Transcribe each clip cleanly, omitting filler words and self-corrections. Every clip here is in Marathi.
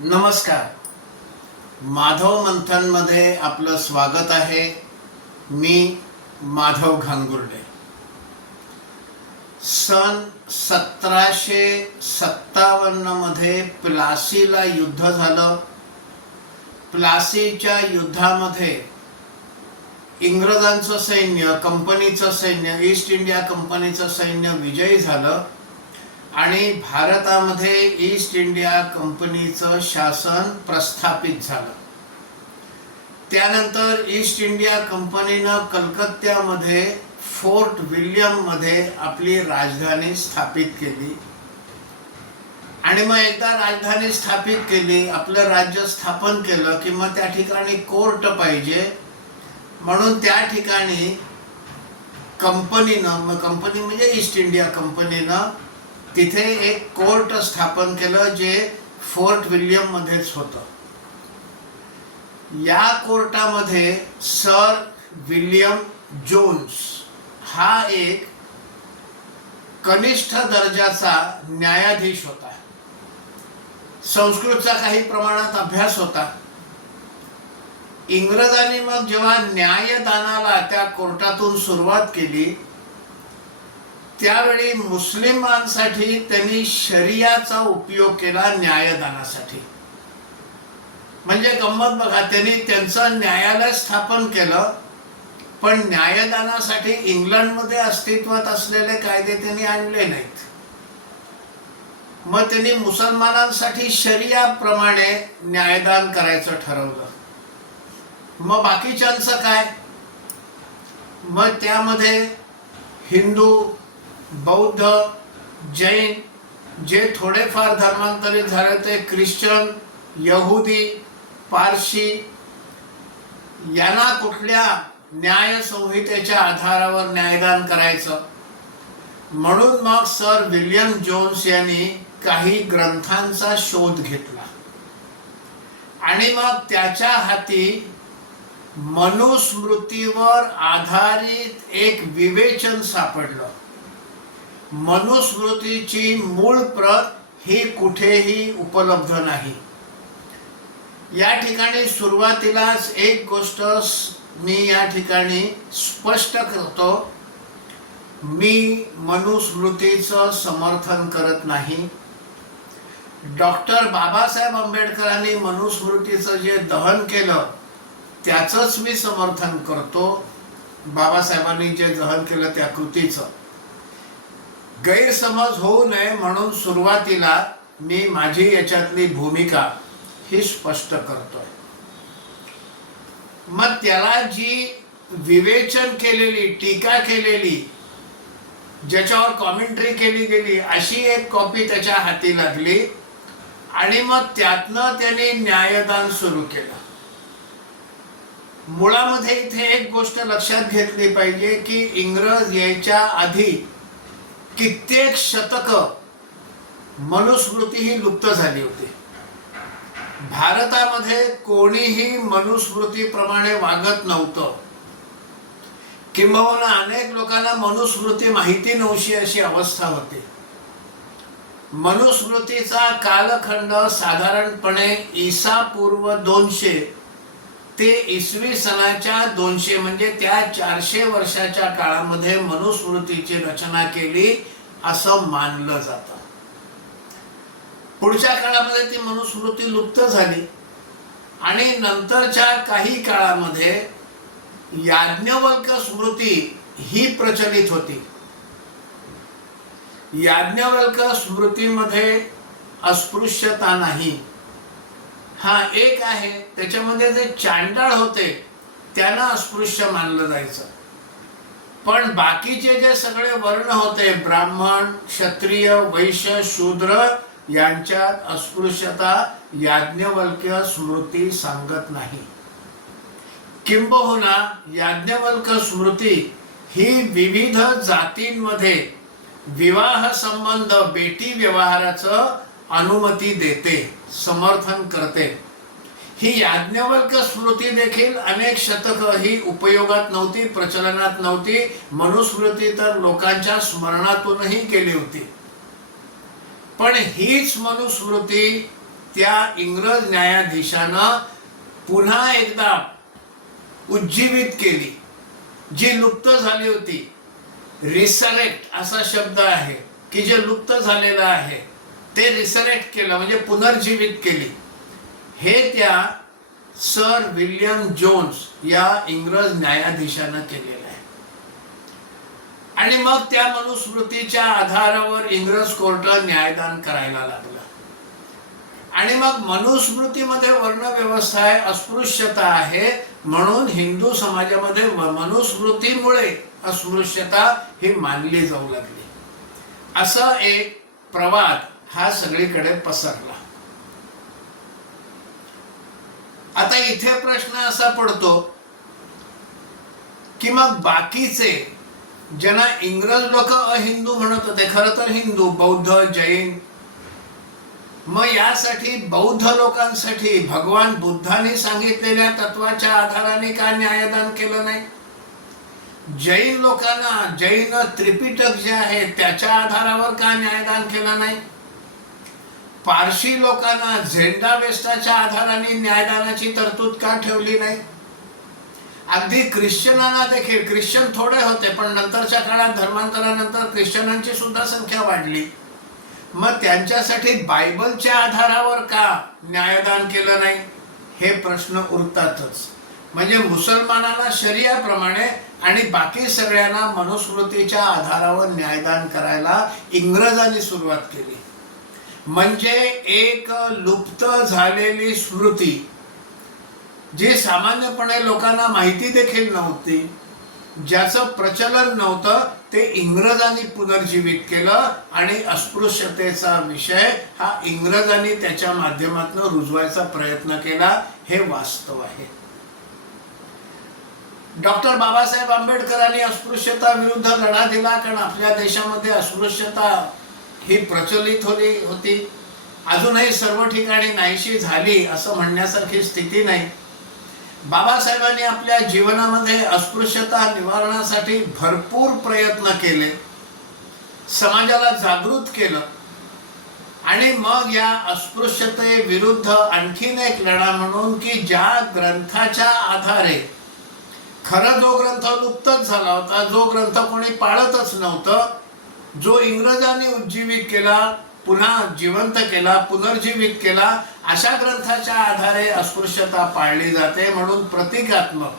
नमस्कार. माधव मंथन मध्ये आपलं स्वागत आहे. मी माधव घांगुर्डे. सन 1757 मध्ये प्लासीला युद्ध झालं. प्लासीच्या युद्धामध्ये इंग्रजांचं सैन्य, कंपनीचं सैन्य, ईस्ट इंडिया कंपनीचं सैन्य विजयी झालं आणि भारतामध्ये ईस्ट इंडिया कंपनीचं शासन प्रस्थापित झालं. त्यानंतर ईस्ट इंडिया कंपनीनं कलकत्त्यामध्ये फोर्ट विल्यम मध्ये आपली राजधानी स्थापित केली आणि मग एकदा राजधानी स्थापित केली, आपलं राज्य स्थापन केलं की मग त्या ठिकाणी कोर्ट पाहिजे. म्हणून त्या ठिकाणी कंपनीनं, कंपनी म्हणजे ईस्ट इंडिया कंपनीनं तिथे एक कोर्ट स्थापन केलं जे फोर्ट विल्यम मध्येच होतं. या कोर्टामध्ये सर विल्यम जोन्स हा एक कनिष्ठ दर्जाचा न्यायाधीश होता. संस्कृतचा काही प्रमाणात अभ्यास होता. इंग्रजांनी मग जेव्हा न्यायदानाला त्या कोर्टातून सुरुवात केली त्यावेळी मुस्लिमांसाठी त्यांनी शरियाचा उपयोग केला न्यायदानासाठी. म्हणजे गंमत बघा, त्यांनी त्यांचं न्यायालय स्थापन केलं पण न्यायदानासाठी इंग्लंडमध्ये अस्तित्वात असलेले कायदे त्यांनी आणले नाहीत. मग त्यांनी मुसलमानांसाठी शरियाप्रमाणे न्यायदान करायचं ठरवलं. मग बाकीच्यांचं काय? मग त्यामध्ये हिंदू, बौद्ध, जैन जे थोडेफार धर्मांतरित झाले ते ख्रिश्चन, यहुदी, पारशी यांना कुठल्या न्याय संहितेच्या आधारावर न्यायदान करायचं. म्हणून मग सर विल्यम जोन्स यांनी काही ग्रंथांचा शोध घेतला आणि मग त्याच्या हाती मनुस्मृतीवर आधारित एक विवेचन सापडलं. मनुस्मृतीची मूळ प्रत ही कुठेही उपलब्ध नाही. या ठिकाणी सुरुवातीलाच एक गोष्ट मी या ठिकाणी स्पष्ट करतो. मी मनुस्मृतीचं समर्थन करत नाही. डॉक्टर बाबासाहेब आंबेडकरांनी मनुस्मृतीचं जे दहन केलं त्याचंच मी समर्थन करतो. बाबासाहेबांनी जे दहन केलं त्या कृतीचं गैरसमज होऊ नये म्हणून सुरुवातीला मी माझी याच्यातली भूमिका ही स्पष्ट करतोय. मग त्याला जी विवेचन केलेली, टीका केलेली, ज्याच्यावर कॉमेंट्री केली गेली अशी एक कॉपी त्याच्या हाती लागली आणि मग त्यातनं त्याने न्यायदान सुरू केलं. मुळामध्ये इथे एक गोष्ट लक्षात घेतली पाहिजे की इंग्रज यायच्या आधी कित्येक शतक मनुस्मृती ही लुप्त झाली होती. भारतामध्ये कोणीही मनुस्मृतीप्रमाणे वागत नव्हतं. किंबहुना अनेक लोकांना मनुस्मृती माहिती नव्हती अशी अवस्था होती. मनुस्मृतीचा कालखंड साधारणपणे ईसा पूर्व 200 ते इसवी सनाच्या 200 म्हणजे त्या 400 वर्षाच्या काळामध्ये मनुस्मृतीची रचना केली असं मानलं जातं. पुढच्या काळामध्ये ती मनुस्मृती लुप्त झाली आणि नंतरच्या काही काळामध्ये याज्ञवल्क स्मृती ही प्रचलित होती. याज्ञवल्क स्मृतीमध्ये अस्पृश्यता नाही. हा एक आहे, त्याच्यामध्ये जे चांडाळ होते त्यांना अस्पृश्य मानलं जायचं. पण बाकीचे जे सगळे वर्ण होते, ब्राह्मण, क्षत्रिय, वैश्य, शूद्र, यांच्यात अस्पृश्यता याज्ञवल्क्य स्मृती सांगत नाही. किंबहुना याज्ञवल्क स्मृती ही विविध जातींमध्ये विवाह संबंध, बेटी व्यवहाराचं अनुमती देते, समर्थन करते. ही याज्ञवल्क स्मृती देखील अनेक शतक ही उपयोगात नव्हती, प्रचलनात नव्हती. मनुस्मृती तर लोकांच्या स्मरणातूनही गेली होती. पण हीच मनुस्मृती त्या इंग्रज न्यायाधीशानं पुन्हा एकदा उज्जीवित केली, जी लुप्त झाली होती. रिसरेक्ट असा शब्द आहे की जे लुप्त झालेलं आहे ते रिसरेक्ट केलं म्हणजे पुनर्जीवित केली. हे त्या सर विल्यम जोन्स या इंग्रज न्यायाधीशानं केलेलं आहे. आणि मग त्या मनुस्मृतीच्या आधारावर इंग्रज कोर्ट न्यायदान करायला लागलं. आणि मग मनुस्मृतीमध्ये वर्णव्यवस्था आहे, अस्पृश्यता आहे, म्हणून हिंदू समाजामध्ये मनुस्मृतीमुळे अस्पृश्यता ही मानली जाऊ लागली. असा एक प्रवाद हा सगळीकडे पसरला. आता इथे प्रश्न असा पडतो की मग बाकीचे ज्यांना इंग्रज लोक अहिंदू म्हणत होते, खरं तर हिंदू, बौद्ध, जैन, मग यासाठी बौद्ध लोकांसाठी भगवान बुद्धांनी सांगितलेल्या तत्वाच्या आधाराने का न्यायदान केलं नाही? जैन लोकांना जैन त्रिपिटक जे आहे त्याच्या आधारावर का न्यायदान केलं नाही? पारशी लोकांना झेंडावेस्टाच्या आधाराने न्यायदानाची तरतूद का ठेवली नाही? अगदी ख्रिश्चनांना देखील, ख्रिश्चन थोडे होते पण नंतरच्या काळात धर्मांतरानंतर ख्रिश्चनांची सुद्धा संख्या वाढली, मग त्यांच्यासाठी बायबलच्या आधारावर का न्यायदान केलं नाही? हे प्रश्न उरतातच. म्हणजे मुसलमानांना शरियाप्रमाणे आणि बाकी सगळ्यांना मनुस्मृतीच्या आधारावर न्यायदान करायला इंग्रजांनी सुरुवात केली. म्हणजे एक लुप्त झालेली स्मृती जी सामान्यपणे लोकांना माहिती देखील नव्हती, ज्याचं प्रचलन नव्हतं, ते इंग्रजांनी पुनर्जीवित केलं आणि अस्पृश्यतेचा विषय हा इंग्रजांनी त्याच्या माध्यमातून रुजवायचा प्रयत्न केला. हे वास्तव आहे. डॉक्टर बाबासाहेब आंबेडकरांनी अस्पृश्यता विरुद्ध लढा दिला, कारण आपल्या देशामध्ये अस्पृश्यता ही प्रचलित होती. अजूनही सर्व ठिकाणी नाहीशी झाली असं म्हणण्यासारखी स्थिती नाही. बाबासाहेबांनी आपल्या जीवनामध्ये अस्पृश्यता निवारणासाठी भरपूर प्रयत्न केले, समाजाला जागृत केलं. आणि मग या अस्पृश्यते विरुद्ध आणखीन एक लढा म्हणून की ज्या ग्रंथाच्या आधारे, खरं जो ग्रंथ लुप्तच झाला होता, जो ग्रंथ कोणी पाळतच नव्हतं, जो इंग्रजांनी उज्जीवित केला, पुन्हा जिवंत केला, पुनर्जीवित केला, अशा ग्रंथाच्या आधारे अस्पृश्यता पाळली जाते. म्हणून प्रतिकात्मक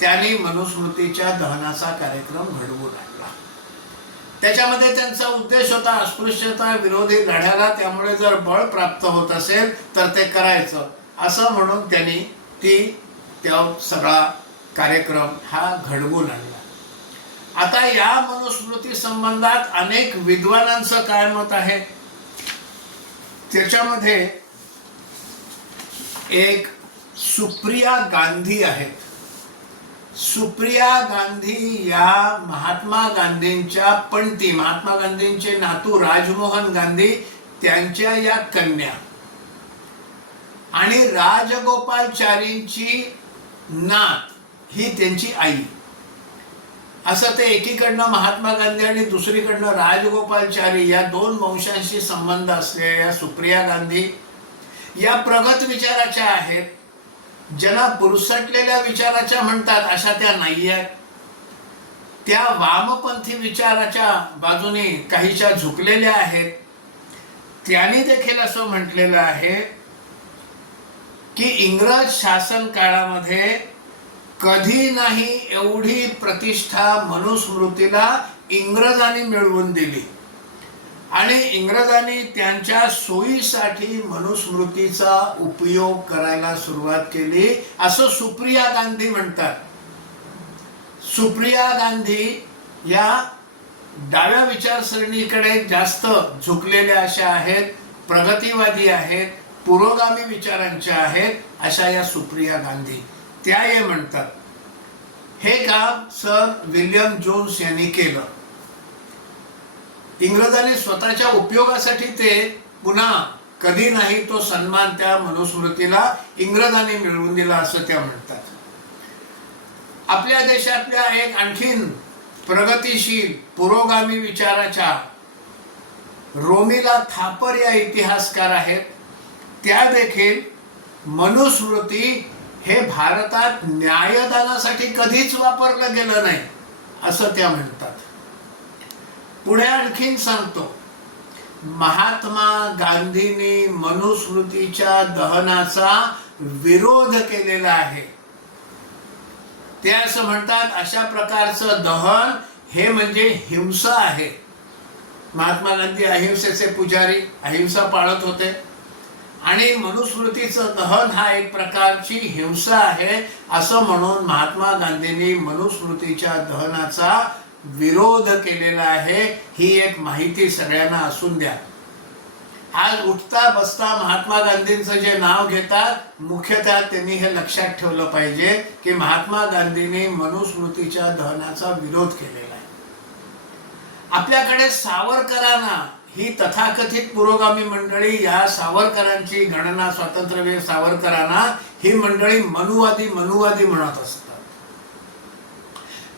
त्यांनी मनुस्मृतीच्या दहनाचा कार्यक्रम घडवून आणला. त्याच्यामध्ये त्यांचा उद्देश होता अस्पृश्यता विरोधी लढ्याला त्यामुळे जर बळ प्राप्त होत असेल तर ते करायचं, असं म्हणून त्यांनी त्या सगळा कार्यक्रम हा घडवून आणला. आता या मनुस्मृती संबंधात अनेक विद्वानांचं काय मत आहे? त्याच्यामध्ये एक सुप्रिया गांधी आहेत. सुप्रिया गांधी या महात्मा गांधींच्या पणती, महात्मा गांधींचे नातू राजमोहन गांधी त्यांच्या या कन्या, आणि राजगोपालचारींची नात ही त्यांची आई. असं ते एकीकडनं महात्मा गांधी आणि दुसरीकडनं राजगोपालचारी या दोन वंशांशी संबंध असलेल्या सुप्रिया गांधी या प्रगत विचाराच्या आहेत. ज्यांना बुरसटलेल्या विचाराच्या म्हणतात अशा त्या नाही आहेत. त्या वामपंथी विचाराच्या बाजूने काहीच्या झुकलेल्या आहेत. त्यांनी देखील असं म्हटलेलं आहे की इंग्रज शासन काळामध्ये कधी नाही एवढी प्रतिष्ठा मनुस्मृतीला इंग्रजांनी मिळवून दिली, आणि इंग्रजांनी त्यांच्या सोयीसाठी मनुस्मृतीचा उपयोग करायला सुरुवात केली, असं सुप्रिया गांधी म्हणतात. सुप्रिया गांधी या डाव्या विचारसरणीकडे जास्त झुकलेल्या अशा आहेत, प्रगतीवादी आहेत, पुरोगामी विचारांच्या आहेत, अशा या सुप्रिया गांधी त्या हे म्हणतात. हे काम सर विल्यम जोन्स यांनी केलं. इंग्रजांनी स्वतःच्या उपयोगासाठी ते पुन्हा कधी नाही तो सन्मान त्या मनुस्मृतीला इंग्रजांनी मिळवून दिला असं त्या म्हणतात. आपल्या देशातल्या एक आणखीन प्रगतीशील पुरोगामी विचाराच्या रोमिला थापर या इतिहासकार आहेत. त्या देखील मनुस्मृती हे भारतात न्यायदानासाठी कधीच वापरलं गेलं नाही असं त्या म्हणतात. पुढे आणखीन सांगतो, महात्मा गांधींनी मनुस्मृतीच्या दहनाचा विरोध केलेला आहे. ते असं म्हणतात, अशा प्रकारचं दहन हे म्हणजे हिंसा आहे. महात्मा गांधी अहिंसेचे पुजारी, अहिंसा पाळत होते आणि मनुस्मृतीचं दहन हा एक प्रकारची हिंसा आहे असं म्हणून महात्मा गांधींनी मनुस्मृतीच्या दहनाचा विरोध केलेला आहे. ही एक माहिती सगळ्यांना असून द्या. आज उठता बसता महात्मा गांधींचं जे नाव घेतात, मुख्यतः त्यांनी हे लक्षात ठेवलं पाहिजे की महात्मा गांधींनी मनुस्मृतीच्या दहनाचा विरोध केलेला आहे. आपल्याकडे सावरकरांना, ही तथाकथित पुरोगामी मंडळी, या सावरकरांची गणना, स्वातंत्र्यवीर सावरकरांना ही मंडळी मनुवादी म्हणत असतात.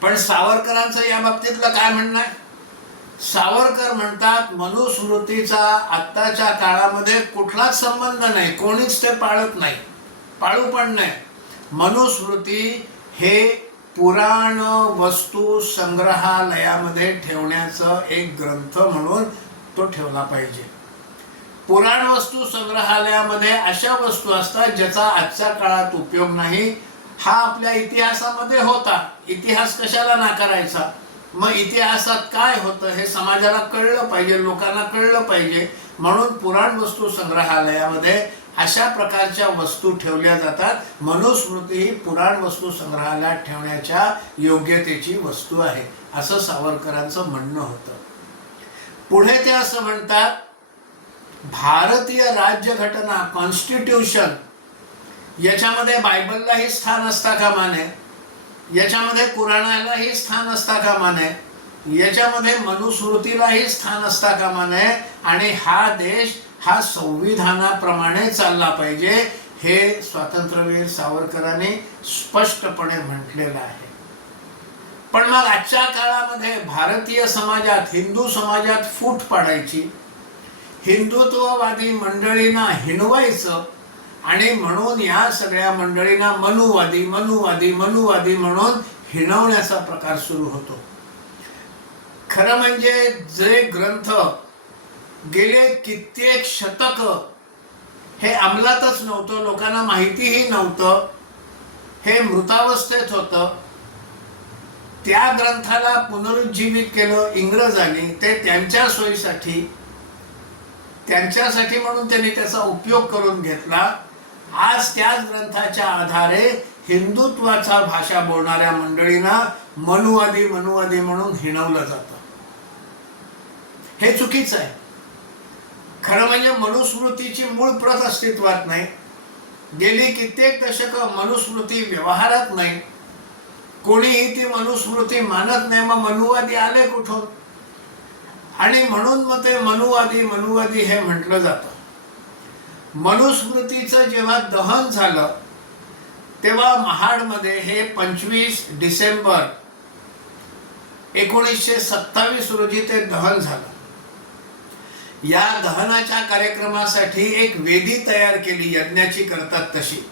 पण सावरकरांचं या बाबतीतलं काय म्हणणं आहे? सावरकर म्हणतात मनुस्मृतीचा आत्ताच्या काळामध्ये कुठलाच संबंध नाही, कोणीच ते पाळत नाही, पाळू पण नाही. मनुस्मृती हे पुराण वस्तू संग्रहालयामध्ये ठेवण्याचं एक ग्रंथ म्हणून तो ठेवला पाहिजे. पुराण वस्तू संग्रहालयामध्ये अशा वस्तू असतात ज्याचा आजच्या काळात उपयोग नाही. हा आपल्या इतिहासामध्ये होता, इतिहास कशाला नाकारायचा? मग इतिहासात काय होतं हे समाजाला कळलं पाहिजे, लोकांना कळलं पाहिजे, म्हणून पुराण वस्तू संग्रहालयामध्ये अशा प्रकारच्या वस्तू ठेवल्या जातात. मनुस्मृती ही पुराण वस्तू संग्रहालयात ठेवण्याच्या योग्यतेची वस्तू आहे असं सावरकरांचं म्हणणं होतं. पुढे ते असं म्हणतात, भारतीय राज्यघटना, कॉन्स्टिट्यूशन, याच्यामध्ये बायबललाही स्थान असता कामा नये, याच्यामध्ये कुराणालाही स्थान असता कामा नये, याच्यामध्ये मनुस्मृतीलाही स्थान असता कामा नये आणि हा देश हा संविधानाप्रमाणे चालला पाहिजे, हे स्वातंत्र्यवीर सावरकरांनी स्पष्टपणे म्हटलेलं आहे. पण मग आजच्या काळामध्ये भारतीय समाजात, हिंदू समाजात फूट पाडायची, हिंदुत्ववादी मंडळींना हिणवायचं आणि म्हणून या सगळ्या मंडळींना मनुवादी म्हणून हिणवण्याचा प्रकार सुरू होतो. खरं म्हणजे जे ग्रंथ गेले कित्येक शतक हे अंमलातच नव्हतं, लोकांना माहितीही नव्हतं, हे मृतावस्थेत होतं, त्या ग्रंथाला पुनरुज्जीवित केलं इंग्रजांनी. ते त्यांच्या सोयीसाठी, त्यांच्यासाठी म्हणून त्यांनी त्याचा उपयोग करून घेतला. आज त्याच ग्रंथाच्या आधारे हिंदुत्वाचा भाषा बोलणाऱ्या मंडळींना मनुवादी म्हणून हिणवलं जातं. हे चुकीचं आहे. खरं म्हणजे मनुस्मृतीची मूळ प्रत अस्तित्वात नाही, गेली कित्येक दशकं मनुस्मृती व्यवहारात नाही, कोणीही ती मनुस्मृती मानत नाही. मग मनुवादी आले कुठून? आणि म्हणून मग ते मनुवादी हे म्हटलं जातं. मनुस्मृतीचं जेव्हा दहन झालं तेव्हा महाडमध्ये हे 25 डिसेंबर 1927 रोजी ते दहन झालं. या दहनाच्या कार्यक्रमासाठी एक वेदी तयार केली, यज्ञाची करतात तशी.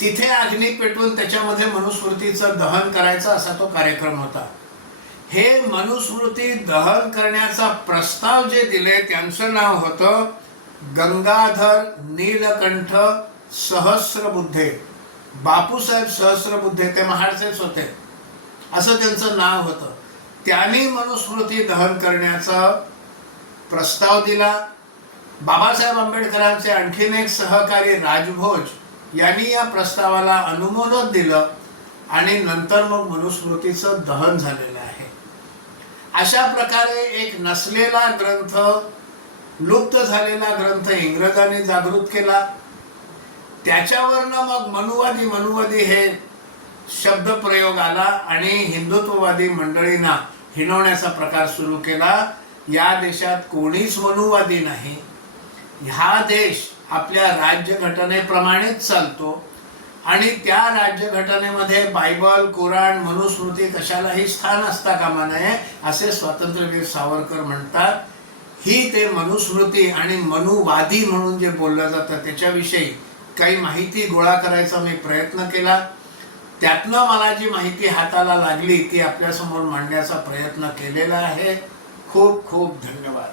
तिथे अग्नी पेटवून त्याच्यामध्ये मनुस्मृतीचं दहन करायचं असा तो कार्यक्रम होता. हे मनुस्मृती दहन करण्याचा प्रस्ताव जे दिले त्यांचं नाव होतं गंगाधर नीलकंठ सहस्रबुद्धे, बापूसाहेब सहस्रबुद्धे, ते महाडचेच होते, असं त्यांचं नाव होतं. त्यांनी मनुस्मृती दहन करण्याचा प्रस्ताव दिला. बाबासाहेब आंबेडकरांचे आणखीन एक सहकारी राजभोज यांनी या प्रस्तावाला अनुमोदन दिलं आणि नंतर मग मनुस्मृतीचं दहन झालेलं आहे. अशा प्रकारे एक नसलेला ग्रंथ, लुप्त झालेला ग्रंथ इंग्रजांनी जागृत केला. त्याच्यावरनं मग मनुवादी हे शब्द प्रयोग आला आणि हिंदुत्ववादी मंडळींना हिणवण्याचा प्रकार सुरू केला. या देशात कोणीच मनुवादी नाही. हा देश आपल्या राज्यघटनेप्रमाणेच चालतो आणि त्या राज्यघटनेमध्ये बायबल, कुराण, मनुस्मृती कशालाही स्थान असता कामा नये असे स्वातंत्र्यवीर सावरकर म्हणतात. ही ते मनुस्मृती आणि मनुवादी म्हणून जे बोललं जातं त्याच्याविषयी काही माहिती गोळा करायचा मी प्रयत्न केला. त्यातनं मला जी माहिती हाताला लागली ती आपल्यासमोर मांडण्याचा प्रयत्न केलेला आहे. खूप खूप धन्यवाद.